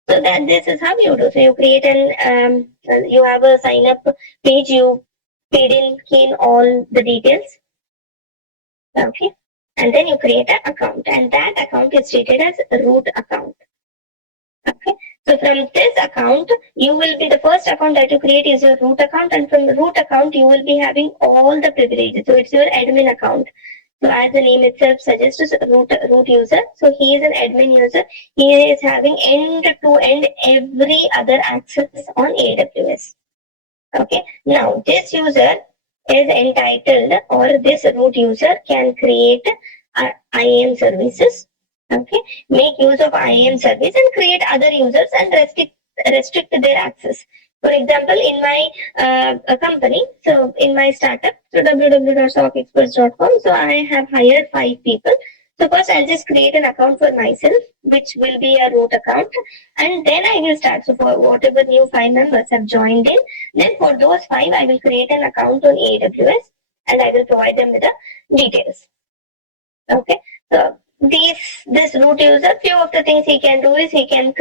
So that this is how you do. So you create you have a sign up page. You key in all the details. Okay, and then you create an account, and that account is treated as a root account. Okay. So from this account, you will be the first account that you create is your root account, and from the root account, you will be having all the privileges. So it's your admin account. So as the name itself suggests, root user. So he is an admin user. He is having end to end every other access on AWS. Okay. Now this user is entitled, or this root user can create IAM services. Okay. Make use of IAM service and create other users and restrict their access. For example, in my company, so in my startup, so www.stockexperts.com, so I have hired 5 people. So first I'll just create an account for myself, which will be a root account, and then I will start. So for whatever new 5 members have joined in, then for those 5, I will create an account on AWS and I will provide them with the details. Okay, so this root user, few of the things he can do is he can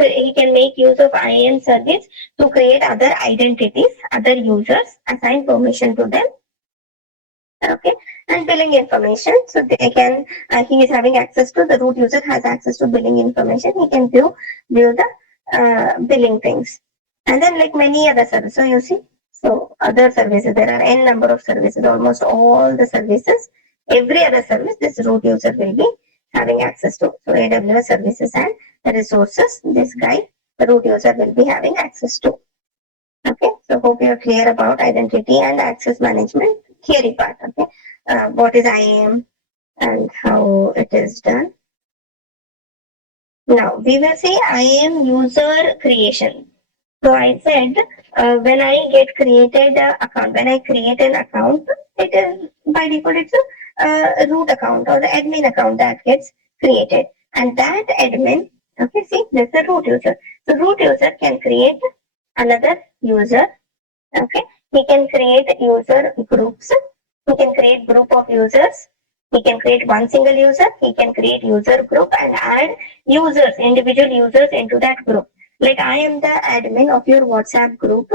make use of IAM service to create other identities, other users, assign permission to them. Okay, and billing information. So they can he is having access to, the root user has access to billing information. He can view the billing things, and then like many other services. So you see, So other services, there are n number of services, almost all the services, every other service, this root user will be having access to. So AWS services and resources, this guy, the root user will be having access to. Okay, so hope you are clear about identity and access management theory part. Okay, what is IAM and how it is done. Now we will see IAM user creation. So I said when I get created account, when I create an account, it is by default it's a root account or the admin account that gets created, and that admin, okay, see, that's the root user. So root user can create another user. Okay, he can create user groups. He can create group of users. He can create one single user. He can create user group and add users, individual users into that group. Like I am the admin of your WhatsApp group.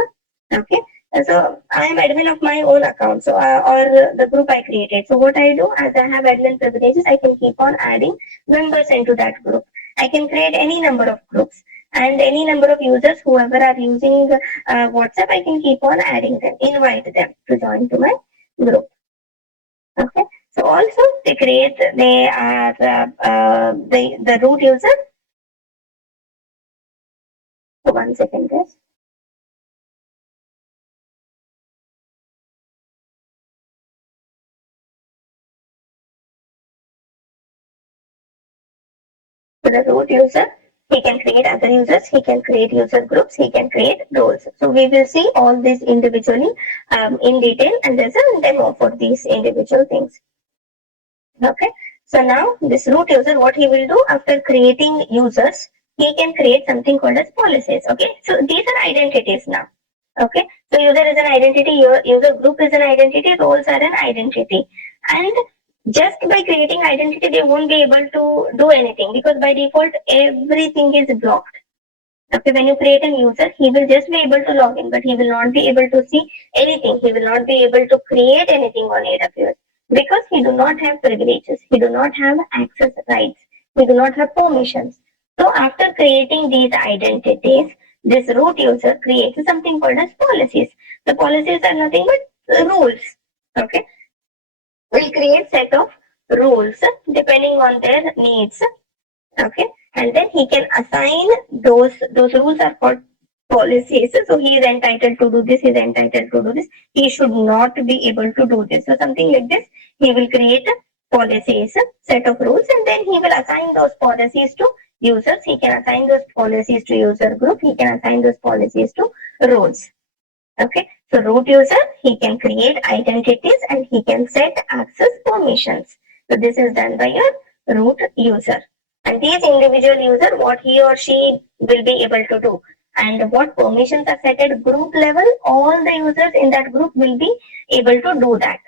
Okay, so I am admin of my own account. So or the group I created. So what I do, as I have admin privileges, I can keep on adding members into that group. I can create any number of groups and any number of users, whoever are using WhatsApp, I can keep on adding them, invite them to join to my group. Okay. So also they are the root user. So 1 second, guys. So the root user, he can create other users, he can create user groups, he can create roles. So we will see all this individually in detail, and there's a demo for these individual things. Okay. So now this root user, what he will do after creating users, he can create something called as policies. Okay. So these are identities now. Okay. So user is an identity, your user group is an identity, roles are an identity. And just by creating identity, they won't be able to do anything because by default, everything is blocked. Okay, when you create a user, he will just be able to log in, but he will not be able to see anything. He will not be able to create anything on AWS because he do not have privileges. He do not have access rights. He do not have permissions. So after creating these identities, this root user creates something called as policies. The policies are nothing but rules. Okay, we'll create set of rules depending on their needs. Okay, and then he can assign those rules are called policies. So he is entitled to do this, he is entitled to do this, he should not be able to do this. So something like this, he will create policies, set of rules, and then he will assign those policies to users. He can assign those policies to user group, he can assign those policies to roles. Okay, so root user, he can create identities and he can set access permissions. So this is done by a root user. And these individual user, what he or she will be able to do and what permissions are set at group level, all the users in that group will be able to do that.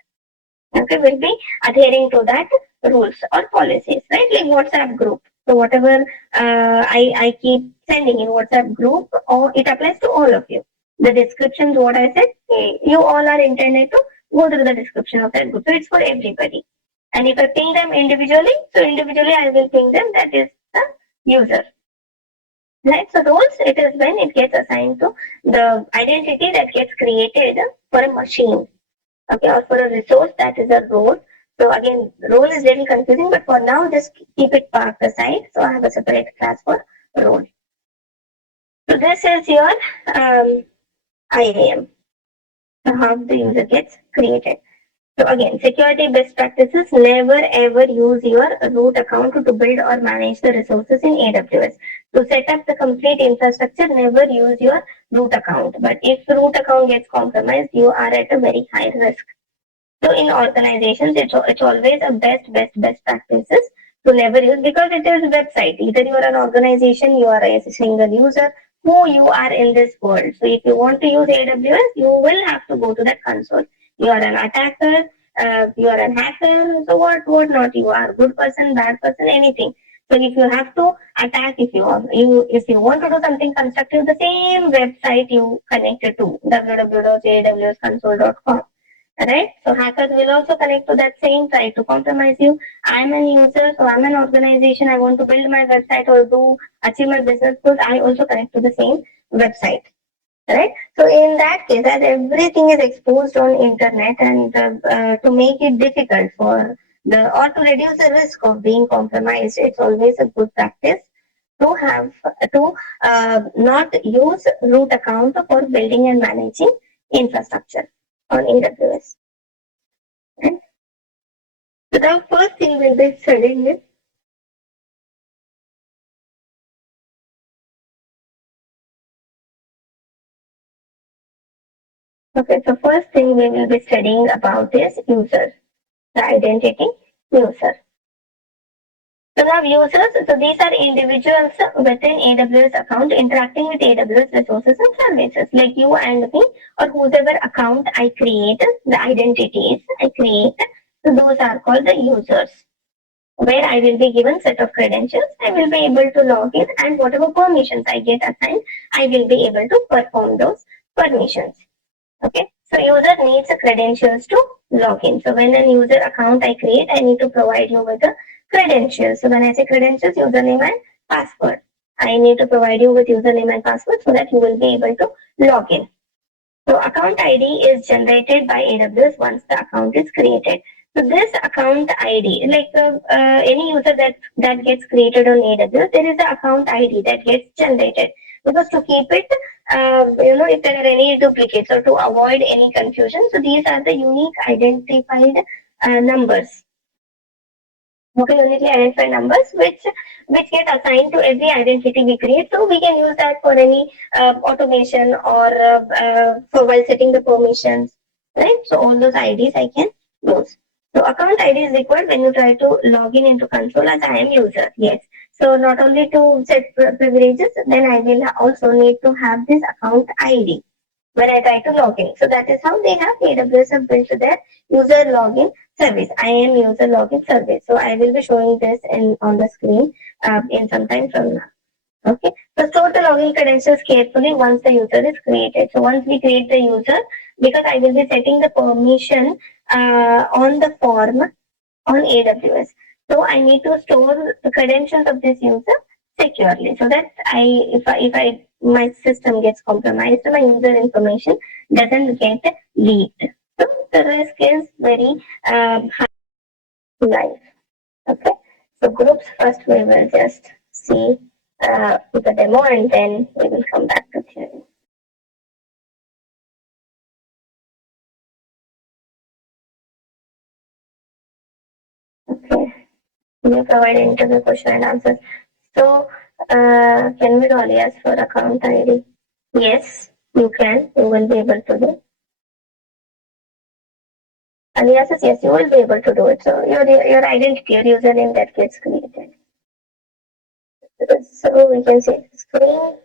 Okay, will be adhering to that rules or policies, right? Like WhatsApp group. So whatever I keep sending in WhatsApp group, or it applies to all of you. The descriptions, what I said, you all are intended to go through the description of that group. So it's for everybody. And if I ping them individually, so individually I will ping them. That is the user. Right. So roles, it is when it gets assigned to the identity that gets created for a machine. Okay, or for a resource, that is a role. So again, role is little confusing, but for now, just keep it parked aside. So I have a separate class for role. So this is your IAM, so how the user gets created. So again, security best practices, never ever use your root account to build or manage the resources in AWS. To set up the complete infrastructure, never use your root account. But if root account gets compromised, you are at a very high risk. So in organizations, it's always a best practices to never use because it is a website. Either you are an organization, you are a single user, who you are in this world. So if you want to use AWS, you will have to go to that console. You are an attacker, you are an hacker, so what not, you are good person, bad person, anything. So if you have to attack, if you want to do something constructive, the same website you connected to www.awsconsole.com. Right? So hackers will also connect to that same site to compromise you. I'm an user, so I'm an organization. I want to build my website or do achieve my business goals. I also connect to the same website. right? So in that case, as everything is exposed on internet, and to make it difficult for the or to reduce the risk of being compromised, it's always a good practice to have to not use root account for building and managing infrastructure on AWS. Right? So the first thing we'll be studying is okay. So first thing we will be studying about is user, the identity user. So now users, so these are individuals within AWS account interacting with AWS resources and services like you and me or whoever account I create, the identities I create, so those are called the users. Where I will be given set of credentials, I will be able to log in and whatever permissions I get assigned, I will be able to perform those permissions. Okay, so user needs credentials to log in. So when a user account I create, I need to provide you with the credentials. So when I say credentials, username and password. I need to provide you with username and password so that you will be able to log in. So account ID is generated by AWS once the account is created. So this account ID, like any user that gets created on AWS, there is an account ID that gets generated. Because to keep it, if there are any duplicates or to avoid any confusion, so these are the unique identified numbers. Okay, uniquely identified numbers which get assigned to every identity we create. So we can use that for any automation or for while setting the permissions, right? So all those IDs I can use. So account ID is required when you try to log in into console as I am user. Yes. So not only to set privileges, then I will also need to have this account ID when I try to log in. So that is how they have AWS have built their user login service. I am user login service. So I will be showing this in on the screen in some time from now. Okay. So store the login credentials carefully once the user is created. So once we create the user, because I will be setting the permission on the form on AWS. So I need to store the credentials of this user securely so that if I my system gets compromised, my user information doesn't get leaked. So the risk is very high to life. Okay. So groups first we will just see the demo and then we will come back to theory. Okay. We provide interview question and answers. So can we do alias for account ID? Yes, you can. You will be able to do. Aliases, yes, you will be able to do it. So your identity, your username that gets created. So we can see screen.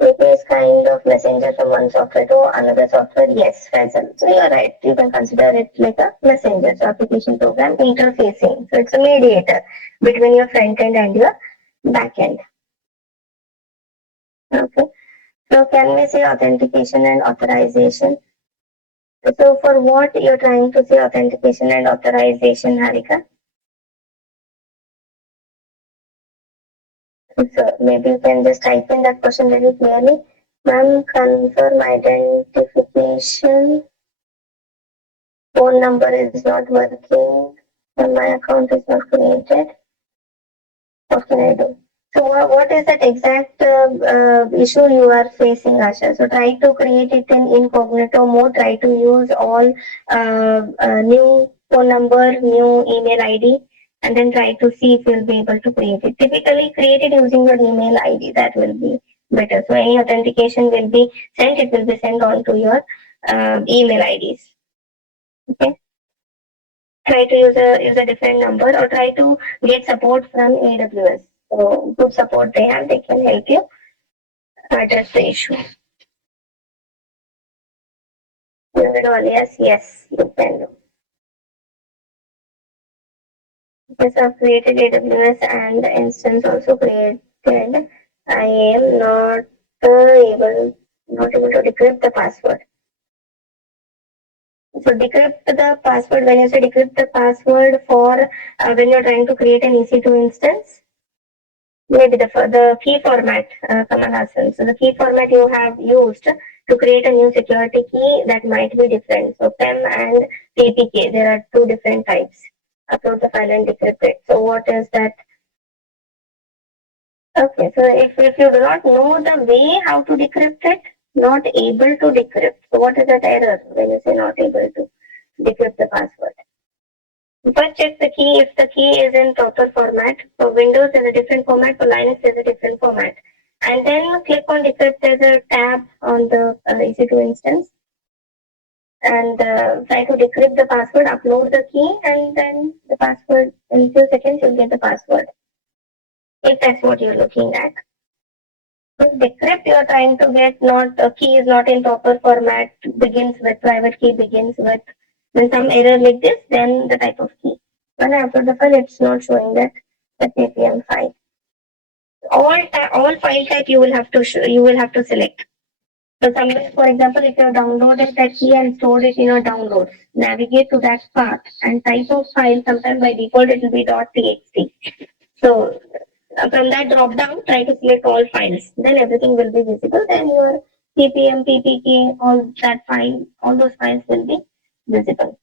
It is kind of messenger from one software to another software. Yes, Faisal. So you're right. You can consider it like a messenger. So application program interfacing. So it's a mediator between your front end and your back end. Okay. So can we say authentication and authorization? So for what you're trying to say authentication and authorization, Harika? So maybe you can just type in that question very clearly. Ma'am, confirm identification. Phone number is not working. And my account is not created. What can I do? So what is that exact issue you are facing, Asha? So try to create it in incognito mode. Try to use all new phone number, new email ID, and then try to see if you'll be able to create it. Typically, create it using your email ID. That will be better. So any authentication will be sent. It will be sent on to your email IDs. Okay. Try to use a different number or try to get support from AWS. So good support they have, they can help you address the issue. You will do alias, yes, you can do. Yes, I've created AWS and the instance also created. I am not able to decrypt the password. So decrypt the password. When you say decrypt the password for when you're trying to create an EC2 instance, maybe the key format, Kamal Hassan. So the key format you have used to create a new security key, that might be different. So PEM and PPK, there are two different types. Upload the file and decrypt it. So what is that? Okay, so if you do not know the way how to decrypt it, not able to decrypt. So what is that error when you say not able to decrypt the password? First check the key if the key is in proper format. For Windows there's a different format, for Linux there's a different format. And then click on decrypt, there's a tab on the EC2 instance. And try to decrypt the password, upload the key, and then the password, in few seconds you'll get the password. If that's what you're looking at. With decrypt, you're trying to get not a key is not in proper format, begins with private key, begins with, when some error like this, then the type of key. When I upload the file, it's not showing that the KPM file. All file type you will have to select. So somewhere, for example, if you have downloaded that key and stored it in your downloads, navigate to that path and type of file. Sometimes by default it will be .txt. So from that drop down, try to select all files. Then everything will be visible. Then your PPM, PPK, all those files will be visible.